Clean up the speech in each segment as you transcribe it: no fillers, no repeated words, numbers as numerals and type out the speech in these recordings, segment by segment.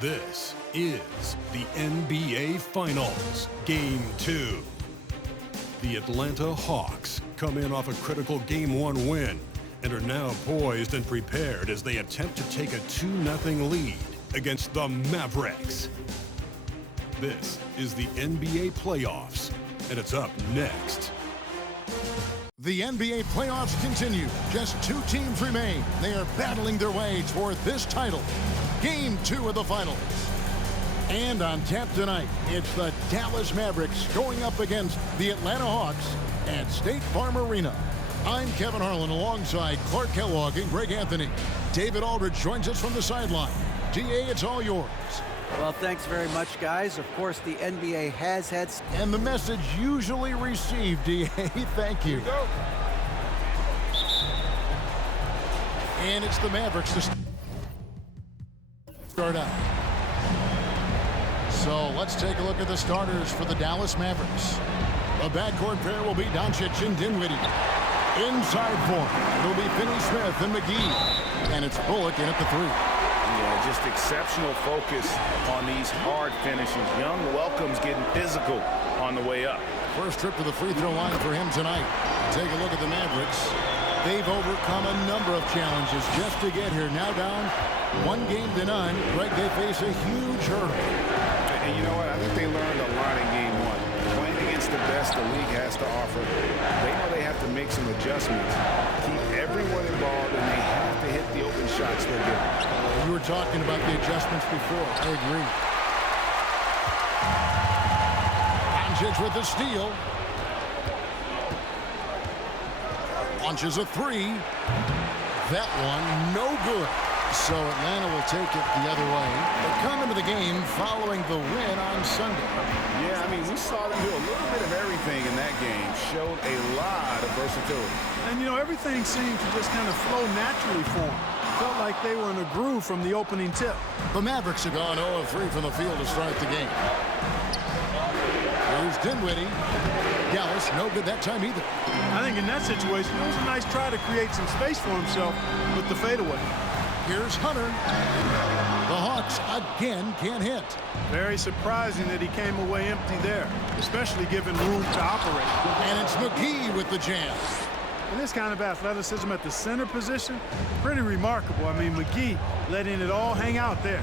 This is the NBA Finals, Game 2. The Atlanta Hawks come in off a critical Game 1 win and are now poised and prepared as they attempt to take a 2-0 lead against the Mavericks. This is the NBA playoffs, and it's up next. The NBA playoffs continue. Just two teams remain. They are battling their way toward this title. Game 2 of the finals. And on tap tonight, it's the Dallas Mavericks going up against the Atlanta Hawks at State Farm Arena. I'm Kevin Harlan alongside Clark Kellogg and Greg Anthony. David Aldridge joins us from the sideline. DA, it's all yours. Well, thanks very much, guys. Of course, the NBA has had... And the message usually received, DA. Thank you. Go. And it's the Mavericks to start out. So let's take a look at the starters for the Dallas Mavericks. The backcourt pair will be Doncic and Dinwiddie. Inside form, it'll be Finney-Smith and McGee. And it's Bullock in at the 3. Yeah, just exceptional focus on these hard finishes. Young welcomes getting physical on the way up. First trip to the free throw line for him tonight. Take a look at the Mavericks. They've overcome a number of challenges just to get here. Now down 1-0. Greg, they face a huge hurdle. And you know what? I think they learned a lot in Game 1. Playing against the best the league has to offer, they know they have to make some adjustments. Keep everyone involved, and they have to hit the open shots they're getting. You were talking about the adjustments before. I agree. Doncic with the steal. Launches a 3. That one, no good. So Atlanta will take it the other way. They come into the game following the win on Sunday. Yeah, I mean, we saw them do a little bit of everything in that game. Showed a lot of versatility. And, you know, everything seemed to just kind of flow naturally for them. Felt like they were in a groove from the opening tip. The Mavericks have gone 0-3 from the field to start the game. Here's Dinwiddie. Dallas, no good that time either. I think in that situation, it was a nice try to create some space for himself with the fadeaway. Here's Hunter. The Hawks again can't hit. Very surprising that he came away empty there, especially given room to operate. And it's McGee with the jam. And this kind of athleticism at the center position, pretty remarkable. I mean, McGee letting it all hang out there.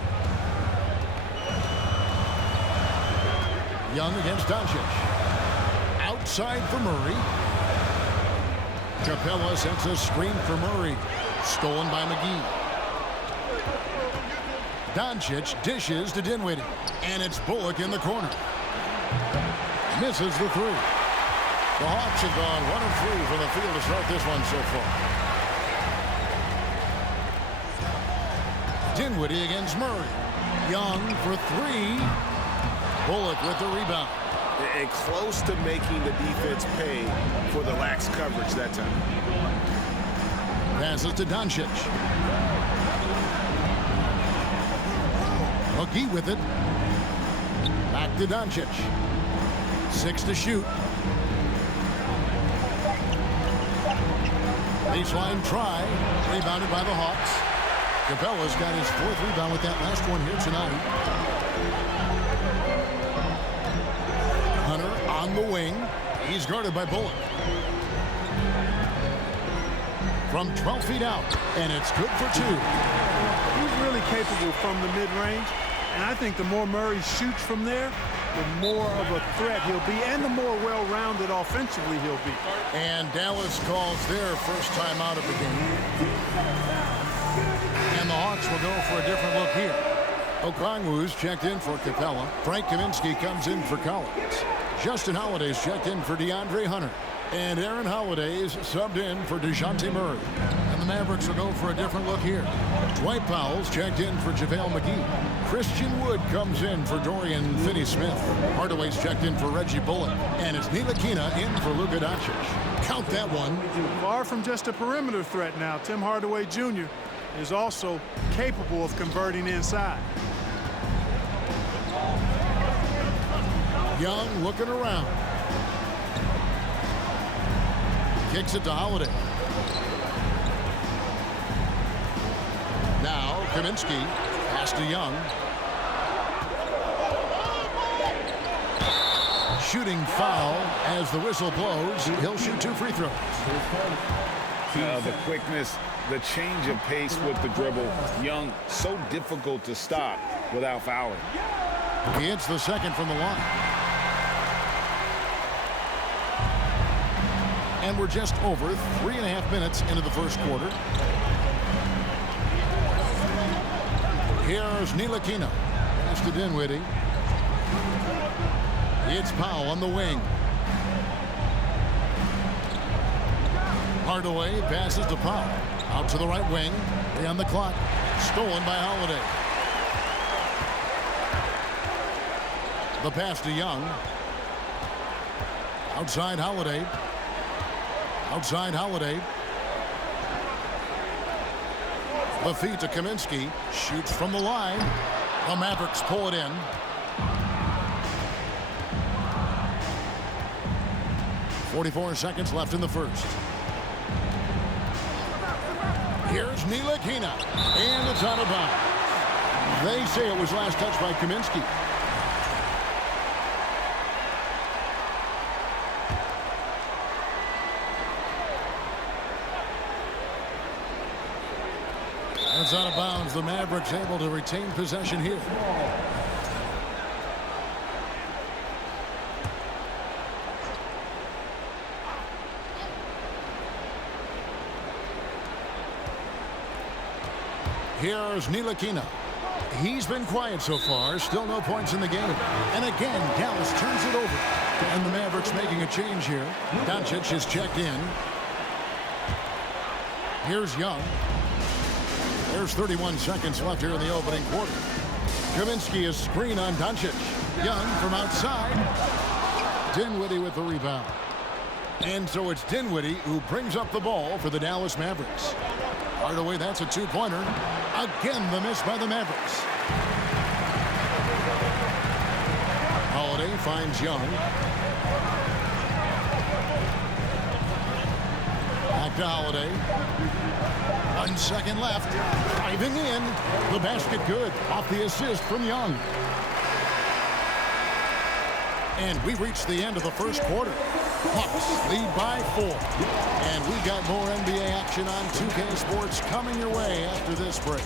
Young against Doncic. Outside for Murray. Capella sends a screen for Murray. Stolen by McGee. Doncic dishes to Dinwiddie. And it's Bullock in the corner. Misses the 3. The Hawks have gone 1-3 from the field to start this one so far. Dinwiddie against Murray. Young for 3. Bullock with the rebound. And close to making the defense pay for the lax coverage that time. Passes to Doncic. McGee with it. Back to Doncic. 6 to shoot. Baseline try. Rebounded by the Hawks. Capella's got his 4th rebound with that last one here tonight. Hunter on the wing. He's guarded by Bullock. From 12 feet out. And it's good for 2. He's really capable from the mid-range. And I think the more Murray shoots from there, the more of a threat he'll be and the more well-rounded offensively he'll be. And Dallas calls their first time out of the game. And the Hawks will go for a different look here. Okongwu's checked in for Capella. Frank Kaminsky comes in for Collins. Justin Holiday's checked in for DeAndre Hunter. And Aaron Holiday's subbed in for DeJounte Murray. And the Mavericks will go for a different look here. Dwight Powell's checked in for JaVale McGee. Christian Wood comes in for Dorian Finney-Smith. Hardaway's checked in for Reggie Bullock. And it's Ntilikina in for Luka Doncic. Count that one. Far from just a perimeter threat now, Tim Hardaway Jr. is also capable of converting inside. Young looking around. Kicks it to Holiday. Now Kaminsky pass to Young. shooting foul as the whistle blows. He'll shoot 2 free throws. The quickness, the change of pace with the dribble. Young, so difficult to stop without fouling. He hits the second from the line. And we're just over 3.5 minutes into the first quarter. Here's Ntilikina. Pass to Dinwiddie. It's Powell on the wing. Hardaway passes to Powell. Out to the right wing. 3 on the clock. Stolen by Holiday. The pass to Young. Outside Holiday. Outside Holiday. The feed to Kaminsky. Shoots from the line. The Mavericks pull it in. .44 seconds left in the first. Here's Ntilikina. And it's out of bounds. They say it was last touched by Kaminsky. It's out of bounds. The Mavericks able to retain possession here. Here's Ntilikina. He's been quiet so far. Still no points in the game. And again, Dallas turns it over. And the Mavericks making a change here. Doncic is checked in. Here's Young. There's 31 seconds left here in the opening quarter. Kaminsky is screen on Doncic. Young from outside. Dinwiddie with the rebound. And so it's Dinwiddie who brings up the ball for the Dallas Mavericks. Hardaway, that's a 2-pointer. Again, the miss by the Mavericks. Holiday finds Young. Back to Holiday. 1 second left. Driving in. The basket good. Off the assist from Young. And we reached the end of the first quarter. Hawks lead by 4. And we got more NBA action on 2K Sports coming your way after this break.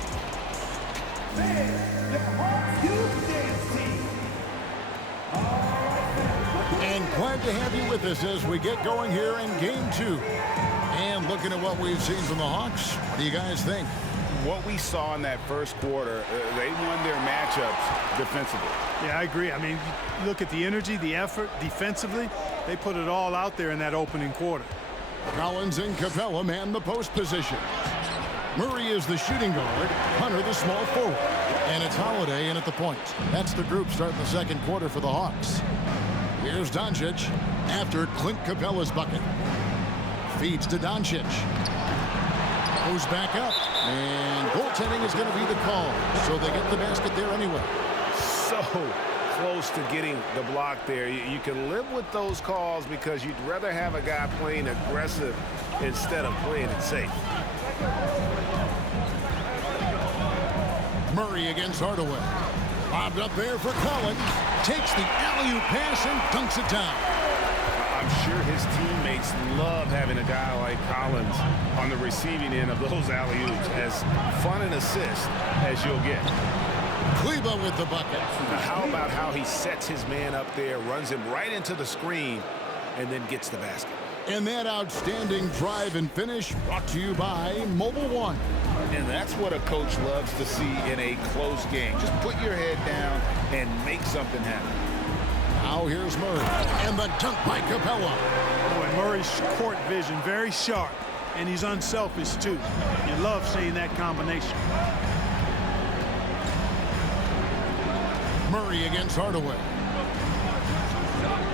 And glad to have you with us as we get going here in Game 2. And looking at what we've seen from the Hawks, what do you guys think? What we saw in that first quarter, they won their matchups defensively. Yeah, I agree. I mean, you look at the energy, the effort defensively. They put it all out there in that opening quarter. Collins and Capella man the post position. Murray is the shooting guard. Hunter the small forward. And it's Holiday in at the point. That's the group starting the second quarter for the Hawks. Here's Doncic after Clint Capella's bucket. Feeds to Doncic. Goes back up. And goaltending is going to be the call. So they get the basket there anyway. So close to getting the block there. You can live with those calls because you'd rather have a guy playing aggressive instead of playing it safe. Murray against Hardaway. Bobbed up there for Collins. Takes the alley-oop pass and dunks it down. I'm sure his teammates love having a guy like Collins on the receiving end of those alley-oops. As fun an assist as you'll get. Kleba with the bucket. Now, how about how he sets his man up there, runs him right into the screen, and then gets the basket. And that outstanding drive and finish brought to you by Mobile One. And that's what a coach loves to see in a close game. Just put your head down and make something happen. Now here's Murray. And the dunk by Capella. Boy, Murray's court vision very sharp. And he's unselfish, too. You love seeing that combination. Murray against Hardaway.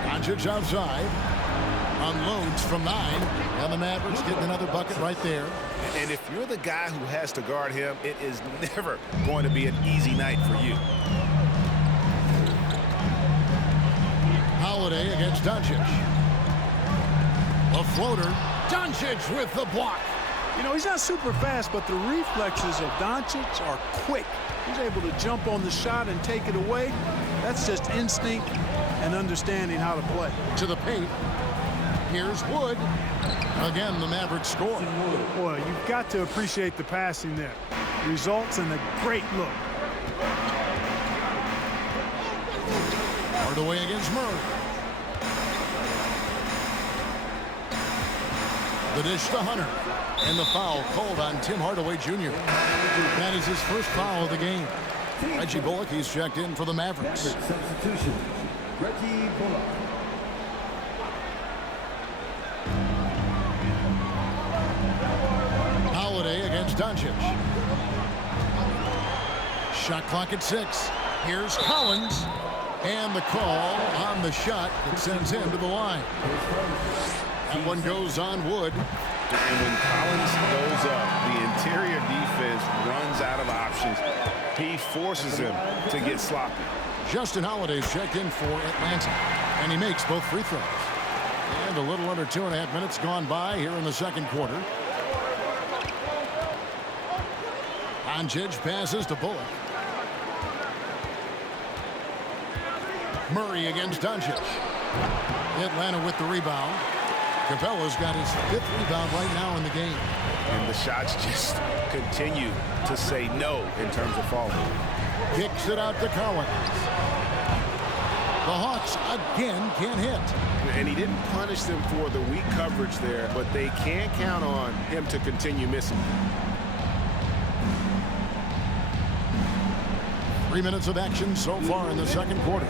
Doncic outside. Unloads from 9. And the Mavericks getting another bucket right there. And if you're the guy who has to guard him, it is never going to be an easy night for you. Holiday against Doncic. A floater. Doncic with the block. You know, he's not super fast, but the reflexes of Doncic are quick. He's able to jump on the shot and take it away. That's just instinct and understanding how to play. To the paint. Here's Wood. Again, the Mavericks score. Boy, you've got to appreciate the passing there. Results in a great look. Hardaway against Murray. The dish to Hunter. And the foul called on Tim Hardaway Jr. That is his first foul of the game. Reggie Bullock, he's checked in for the Mavericks. Substitution, Reggie Bullock. Holiday against Doncic. Shot clock at 6. Here's Collins. And the call on the shot that sends him to the line. That one goes on Wood. And when Collins goes up, the interior defense runs out of options. He forces him to get sloppy. Justin Holiday's checked in for Atlanta. And he makes both free throws. And a little under 2.5 minutes gone by here in the second quarter. Doncic passes to Bullock. Murray against Doncic. Atlanta with the rebound. Capella's got his 5th rebound right now in the game. And the shots just continue to say no in terms of falling. Kicks it out to Collins. The Hawks again can't hit. And he didn't punish them for the weak coverage there, but they can't count on him to continue missing. 3 minutes of action so far in the second quarter.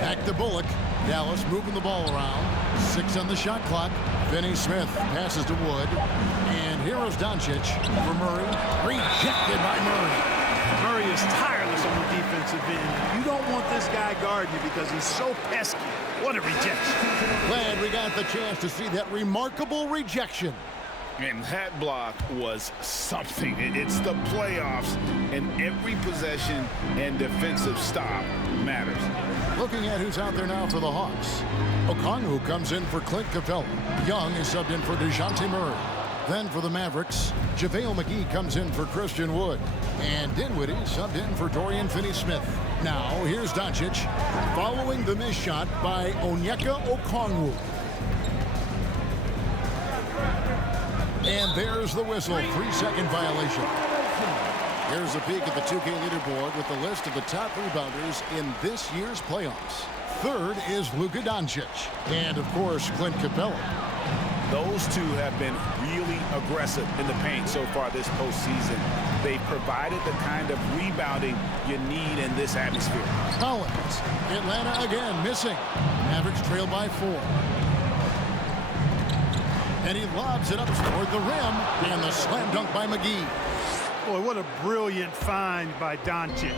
Back to Bullock. Dallas moving the ball around. 6 on the shot clock. Finney Smith passes to Wood. And here is Doncic for Murray. Rejected by Murray. Murray is tireless on the defensive end. You don't want this guy guarding you because he's so pesky. What a rejection. Glad we got the chance to see that remarkable rejection. And that block was something. It's the playoffs, and every possession and defensive stop matters. Looking at who's out there now for the Hawks. Okongwu comes in for Clint Capella. Young is subbed in for DeJounte Murray. Then for the Mavericks, JaVale McGee comes in for Christian Wood. And Dinwiddie subbed in for Dorian Finney-Smith. Now, here's Doncic following the missed shot by Onyeka Okongwu. And there's the whistle. 3-second violation. Here's a peek at the 2K leaderboard with the list of the top rebounders in this year's playoffs. Third is Luka Doncic. And, of course, Clint Capella. Those two have been really aggressive in the paint so far this postseason. They've provided the kind of rebounding you need in this atmosphere. Collins. Atlanta again missing. Mavericks trail by 4. And he lobs it up toward the rim. And the slam dunk by McGee. Boy, what a brilliant find by Doncic.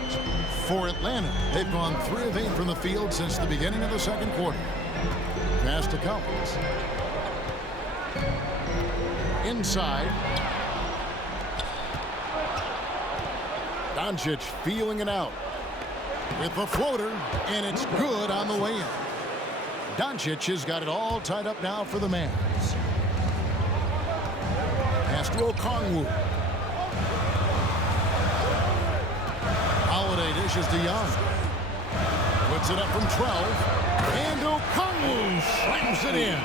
For Atlanta, they've gone 3 of 8 from the field since the beginning of the second quarter. Pass to Collins. Inside. Doncic feeling it out. With the floater, and it's good on the way in. Doncic has got it all tied up now for the Mavs. Pass to Okongwu. Holiday dishes to Young. Puts it up from 12. And Okongwu slams it in.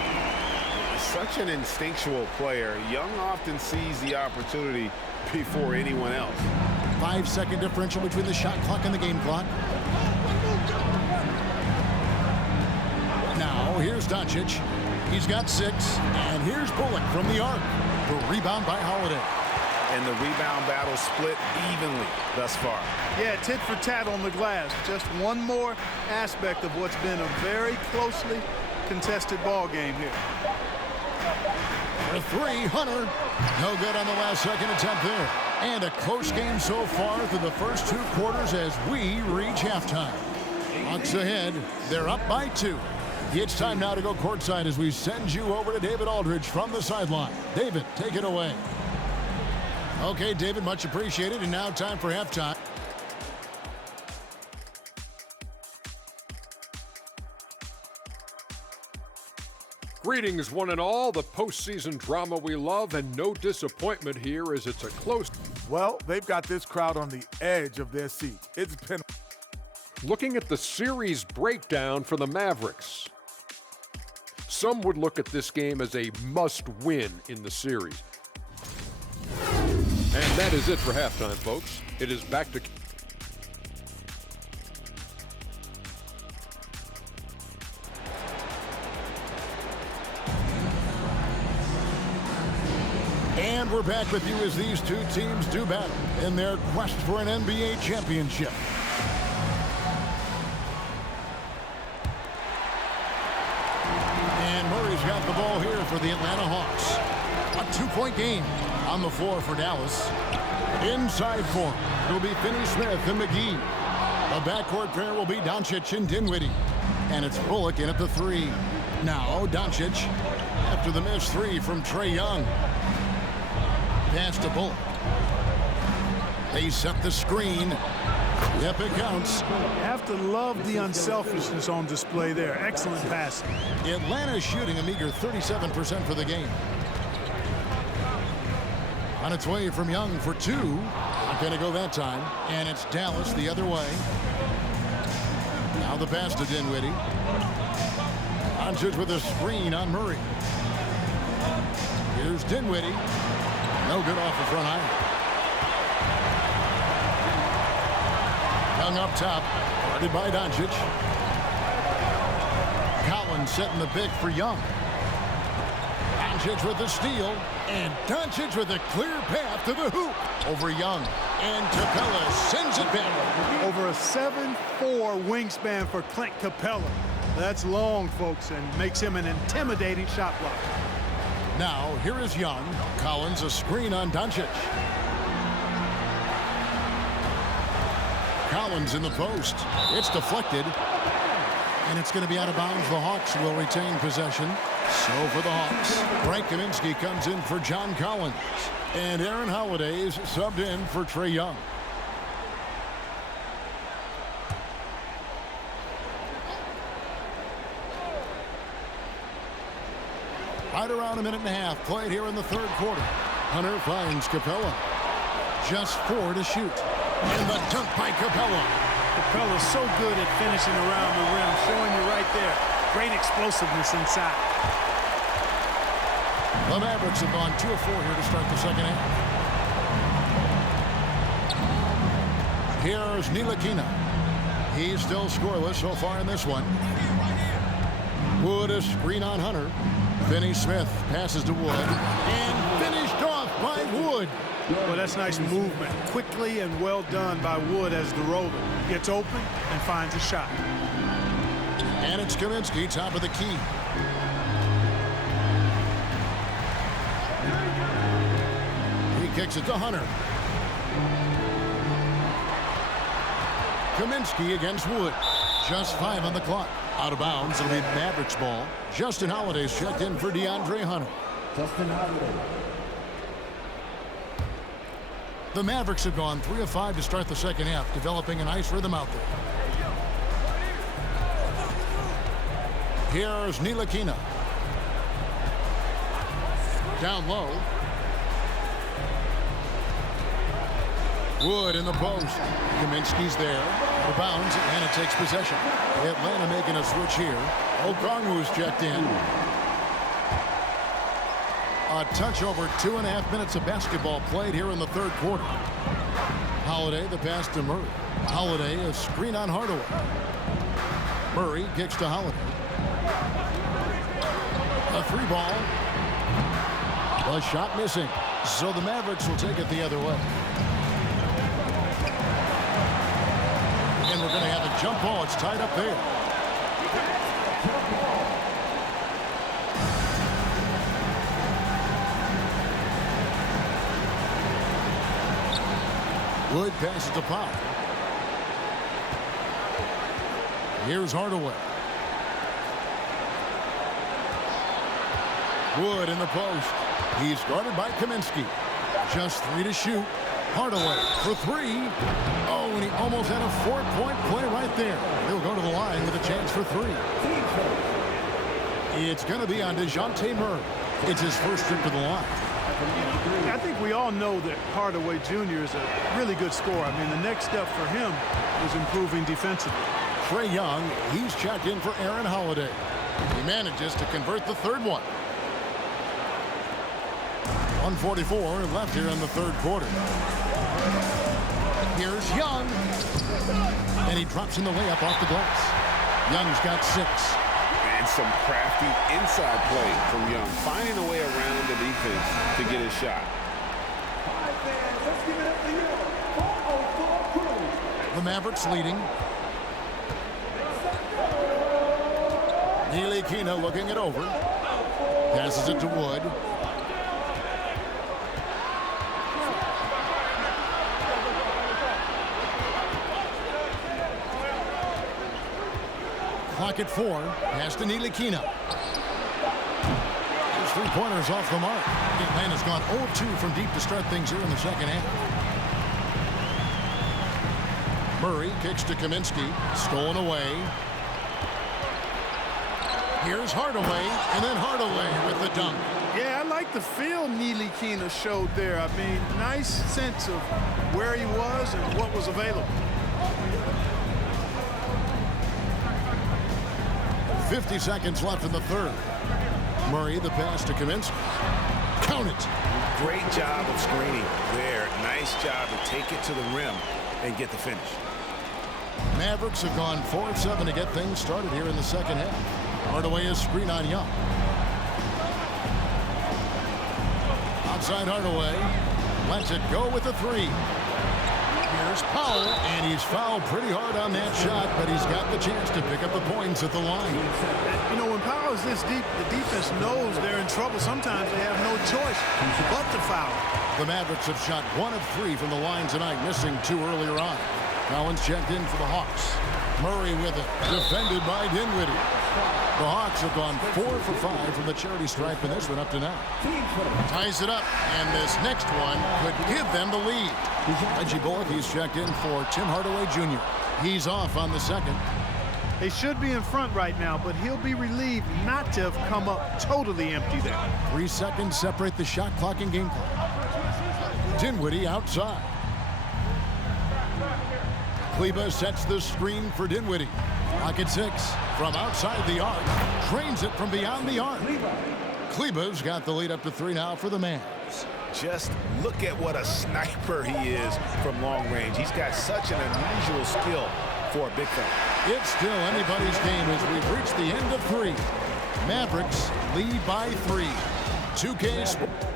Such an instinctual player. Young often sees the opportunity before anyone else. 5-second differential between the shot clock and the game clock. Now, here's Doncic. He's got 6. And here's Bullock from the arc. The rebound by Holiday. And the rebound battle split evenly thus far. Yeah, tit for tat on the glass. Just one more aspect of what's been a very closely contested ball game here. For 3, Hunter. No good on the last second attempt there. And a close game so far through the first 2 quarters as we reach halftime. Hawks ahead. They're up by 2. It's time now to go courtside as we send you over to David Aldridge from the sideline. David, take it away. Okay, David, much appreciated. And now time for halftime. Greetings, one and all. The postseason drama we love, and no disappointment here as it's a close. Well, they've got this crowd on the edge of their seat. It's been Looking at the series breakdown for the Mavericks. Some would look at this game as a must-win in the series. And that is it for halftime, folks. It is back to... And we're back with you as these two teams do battle in their quest for an NBA championship. And Murray's got the ball here for the Atlanta Hawks. A two-point game on the floor for Dallas. Inside for him, it'll be Finney-Smith and McGee. The backcourt pair will be Doncic and Dinwiddie. And it's Bullock in at the three. Now Doncic after the missed three from Trae Young. Pass to Bullock. They set the screen. Yep, it counts. You have to love the unselfishness on display there. Excellent passing. Atlanta shooting a meager 37% for the game. On its way from Young for two. Not going to go that time. And it's Dallas the other way. Now the pass to Dinwiddie. Doncic with a screen on Murray. Here's Dinwiddie. No good off the front iron. Young up top. Guarded by Doncic. Collins setting the pick for Young. Doncic with the steal. And Doncic with a clear path to the hoop. Over Young. And Capella sends it back. Over a 7'4" wingspan for Clint Capella. That's long, folks, and makes him an intimidating shot blocker. Now, here is Young. Collins a screen on Doncic. Collins in the post. It's deflected. And it's going to be out of bounds. The Hawks will retain possession. So for the Hawks, Frank Kaminsky comes in for John Collins. And Aaron Holiday's subbed in for Trae Young. Right around a minute and a half played here in the third quarter. Hunter finds Capella. Just 4 to shoot. And the dunk by Capella. Capella's so good at finishing around the rim, showing you right there. Great explosiveness inside. The Mavericks have gone 2 of 4 here to start the second half. Here's Ntilikina. He's still scoreless so far in this one. Wood a screen on Hunter. Finney-Smith passes to Wood. And finished off by Wood. Well, that's nice movement. Quickly and well done by Wood as the roller. Gets open and finds a shot. And it's Kaminsky, top of the key. He kicks it to Hunter. Kaminsky against Wood. Just 5 on the clock. Out of bounds. It'll be Mavericks ball. Justin Holiday's checked in for DeAndre Hunter. Justin Holiday. The Mavericks have gone 3 of 5 to start the second half, developing a nice rhythm out there. Here's Ntilikina. Down low. Wood in the post. Kaminsky's there. Out of bounds. Atlanta takes possession. Atlanta making a switch here. Okongwu's checked in. A touch over 2.5 minutes of basketball played here in the third quarter. Holiday, the pass to Murray. Holiday, a screen on Hardaway. Murray kicks to Holiday. A 3-ball. A shot missing. So the Mavericks will take it the other way. And we're going to have a jump ball. It's tied up there. Wood passes to Pop. Here's Hardaway. Wood in the post. He's guarded by Kaminsky. Just 3 to shoot. Hardaway for 3. Oh, and he almost had a 4-point play right there. He'll go to the line with a chance for 3. It's going to be on DeJounte Murray. It's his first trip to the line. I think we all know that Hardaway Jr. is a really good scorer. I mean, the next step for him is improving defensively. Trae Young, he's checked in for Aaron Holiday. He manages to convert the third one. 1:44 left here in the third quarter. Here's Young. And he drops in the layup off the glass. Young's got 6. And some crafty inside play from Young, finding a way around the defense to get his shot. The Mavericks leading. Ntilikina looking it over. Passes it to Wood. Clock at 4. Pass to Ntilikina. His 3-pointers off the mark. Atlanta's gone 0-2 from deep to start things here in the second half. Murray kicks to Kaminsky. Stolen away. Here's Hardaway, and then Hardaway with the dunk. Yeah, I like the feel Ntilikina showed there. I mean, nice sense of where he was and what was available. 50 seconds left in the third. Murray, the pass to Kaminsky. Count it. Great job of screening there. Nice job to take it to the rim and get the finish. Mavericks have gone 4 of 7 to get things started here in the second half. Hardaway is screen on Young. Outside Hardaway. Lets it go with the 3. Here's Powell, and he's fouled pretty hard on that shot, but he's got the chance to pick up the points at the line. You know, when Powell is this deep, the defense knows they're in trouble. Sometimes they have no choice but to foul. The Mavericks have shot 1 of 3 from the line tonight, missing 2 earlier on. Collins checked in for the Hawks. Murray with it, defended by Dinwiddie. The Hawks have gone 4 for 5 from the charity stripe in this one up to now. Ties it up, and this next one could give them the lead. Reggie Bullock, he's checked in for Tim Hardaway Jr. He's off on the second. They should be in front right now, but he'll be relieved not to have come up totally empty there. 3 seconds separate the shot clock and game clock. Dinwiddie outside. Kleba sets the screen for Dinwiddie. Clock at 6. From outside the arc. Drains it from beyond the arc. Kleba's got the lead up to 3 now for the Mavs. Just look at what a sniper he is from long range. He's got such an unusual skill for a big fella. It's still anybody's game as we've reached the end of 3. Mavericks lead by 3. 2K Sports.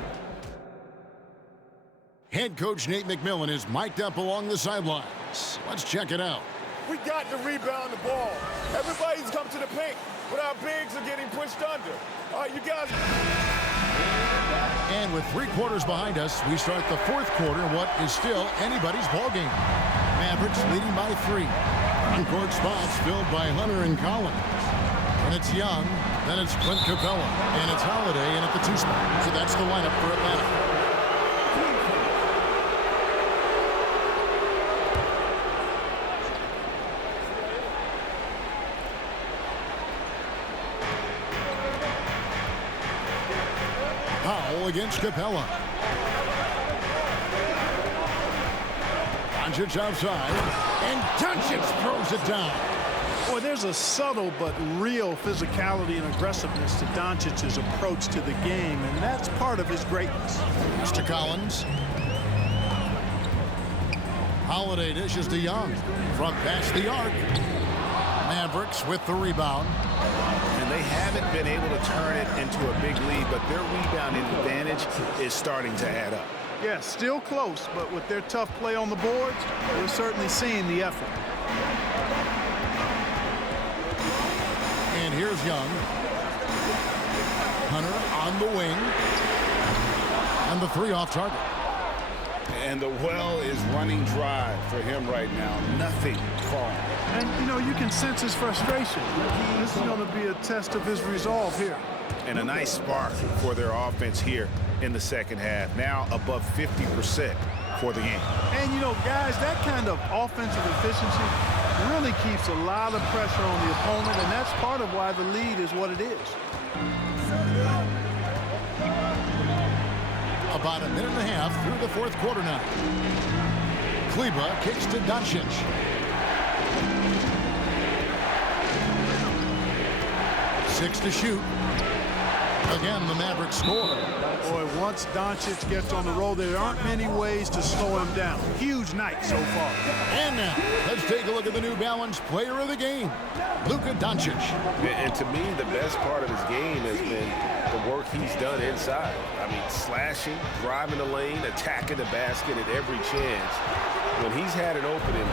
Head coach Nate McMillan is mic'd up along the sidelines. Let's check it out. We got to rebound the ball. Everybody's come to the paint, but our bigs are getting pushed under. All right, you guys. And with 3 quarters behind us, we start the 4th quarter in what is still anybody's ballgame. Mavericks leading by 3. On-court spots filled by Hunter and Collins. And it's Young, then it's Clint Capella, and it's Holiday in at the 2 spot. So that's the lineup for Atlanta. Powell against Capella. Doncic outside, and Doncic throws it down. Boy, there's a subtle but real physicality and aggressiveness to Doncic's approach to the game, and that's part of his greatness. Mr. Collins. Holiday dishes to Young from past the arc. Mavericks with the rebound. And they haven't been able to turn it into a big lead, but their rebounding advantage is starting to add up. Yeah, still close, but with their tough play on the boards, we're certainly seeing the effort. And here's Young. Hunter on the wing. And the 3 off target. And the well is running dry for him right now. Nothing falling. And, you know, you can sense his frustration. This is going to be a test of his resolve here. And a nice spark for their offense here in the second half. Now above 50% for the game. And, you know, guys, that kind of offensive efficiency really keeps a lot of pressure on the opponent, and that's part of why the lead is what it is. About a minute and a half through the fourth quarter now. Kleba kicks to Doncic. 6 to shoot. Again, the Mavericks score. Boy, once Doncic gets on the roll, there aren't many ways to slow him down. Huge night so far. And now, let's take a look at the New Balance player of the game, Luka Doncic. And to me, the best part of his game has been the work he's done inside. I mean, slashing, driving the lane, attacking the basket at every chance. When he's had an opening,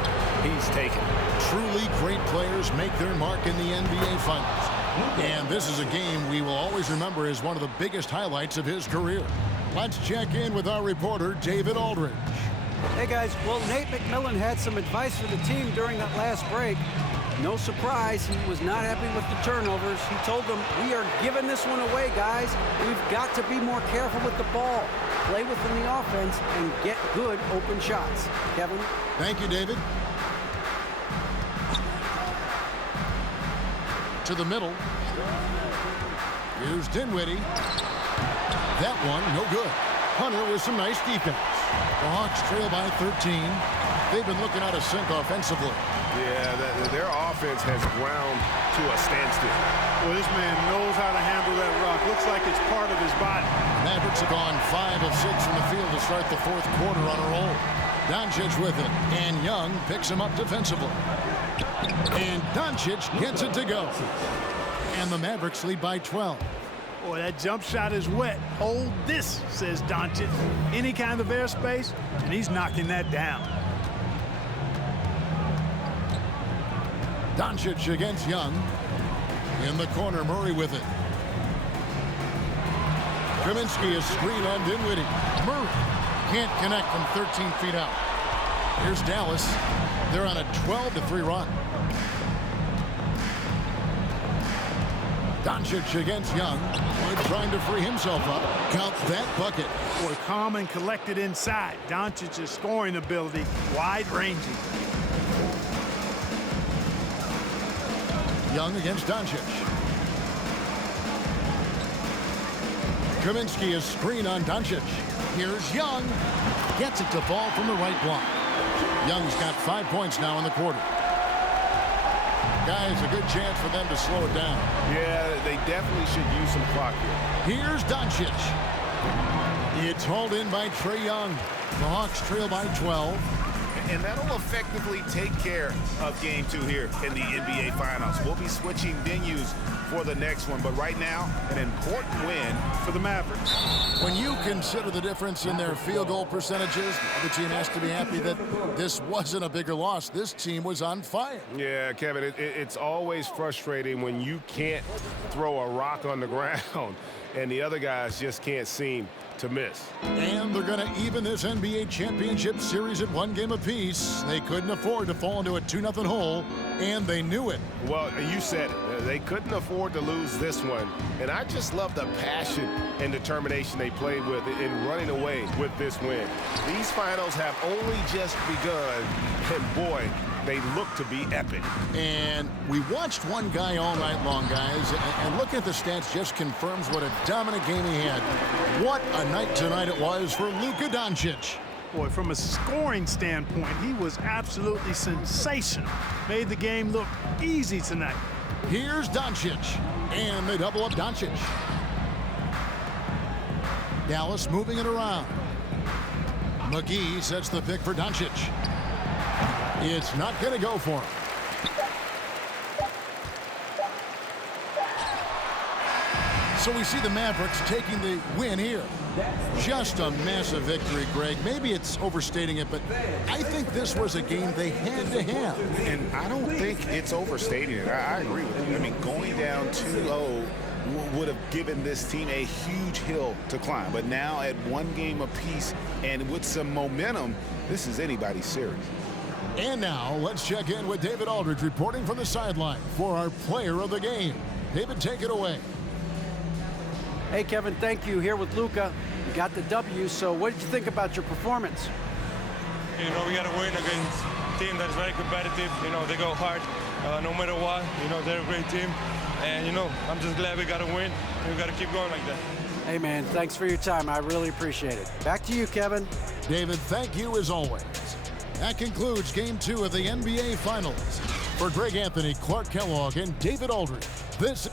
he's taken it. Truly great players make their mark in the NBA Finals. And this is a game we will always remember as one of the biggest highlights of his career. Let's check in with our reporter, David Aldridge. Hey, guys. Well, Nate McMillan had some advice for the team during that last break. No surprise, he was not happy with the turnovers. He told them, we are giving this one away, guys. We've got to be more careful with the ball, play within the offense, and get good open shots. Kevin? Thank you, David. To the middle. Here's Dinwiddie. That one, no good. Hunter with some nice defense. The Hawks trail by 13. They've been looking out of sync offensively. Yeah, their offense has ground to a standstill. Well, this man knows how to handle that rock. Looks like it's part of his body. Mavericks have gone 5 of 6 from the field to start the fourth quarter on a roll. Doncic with it, and Young picks him up defensively. And Doncic gets it to go. And the Mavericks lead by 12. Boy, that jump shot is wet. Hold this, says Doncic. Any kind of airspace, and he's knocking that down. Doncic against Young. In the corner, Murray with it. Kaminsky is screen on Dinwiddie. Murray can't connect from 13 feet out. Here's Dallas. They're on a 12-3 run. Doncic against Young. Wood trying to free himself up. Count that bucket. Boy, calm and collected inside. Doncic's scoring ability, wide-ranging. Young against Doncic. Kaminsky is screen on Doncic. Here's Young. Gets it to fall from the right block. Young's got 5 points now in the quarter. Guys, a good chance for them to slow it down. Yeah, they definitely should use some clock here. Here's Doncic. It's hauled in by Trae Young. The Hawks trail by 12. And that'll effectively take care of Game 2 here in the NBA Finals. We'll be switching venues for the next one, but right now, an important win for the Mavericks. When you consider the difference in their field goal percentages, the team has to be happy that this wasn't a bigger loss. This team was on fire. Yeah, Kevin, it's always frustrating when you can't throw a rock on the ground and the other guys just can't seem to miss. And they're going to even this NBA championship series at 1 game apiece. They couldn't afford to fall into a 2-0 hole, and they knew it. Well, you said it. They couldn't afford to lose this one. And I just love the passion and determination they played with in running away with this win. These finals have only just begun, and boy, they look to be epic. And we watched one guy all night long, guys, and looking at the stats just confirms what a dominant game he had. What a night tonight it was for Luka Doncic. Boy, from a scoring standpoint, he was absolutely sensational. Made the game look easy tonight. Here's Doncic, and they double up Doncic. Dallas moving it around. McGee sets the pick for Doncic. It's not going to go for him. So we see the Mavericks taking the win here. Just a massive victory, Greg. Maybe it's overstating it, but I think this was a game they had to have. And I don't think it's overstating it. I agree with you. I mean, going down 2-0 would have given this team a huge hill to climb. But now at 1 game apiece and with some momentum, this is anybody's series. And now let's check in with David Aldridge reporting from the sideline for our player of the game. David, take it away. Hey, Kevin, thank you. Here with Luka. You got the W, so what did you think about your performance? You know, we got to win against a team that's very competitive. You know, they go hard no matter what. You know, they're a great team. And, you know, I'm just glad we got to win. And we got to keep going like that. Hey, man, thanks for your time. I really appreciate it. Back to you, Kevin. David, thank you as always. That concludes Game 2 of the NBA Finals. For Greg Anthony, Clark Kellogg, and David Aldridge, this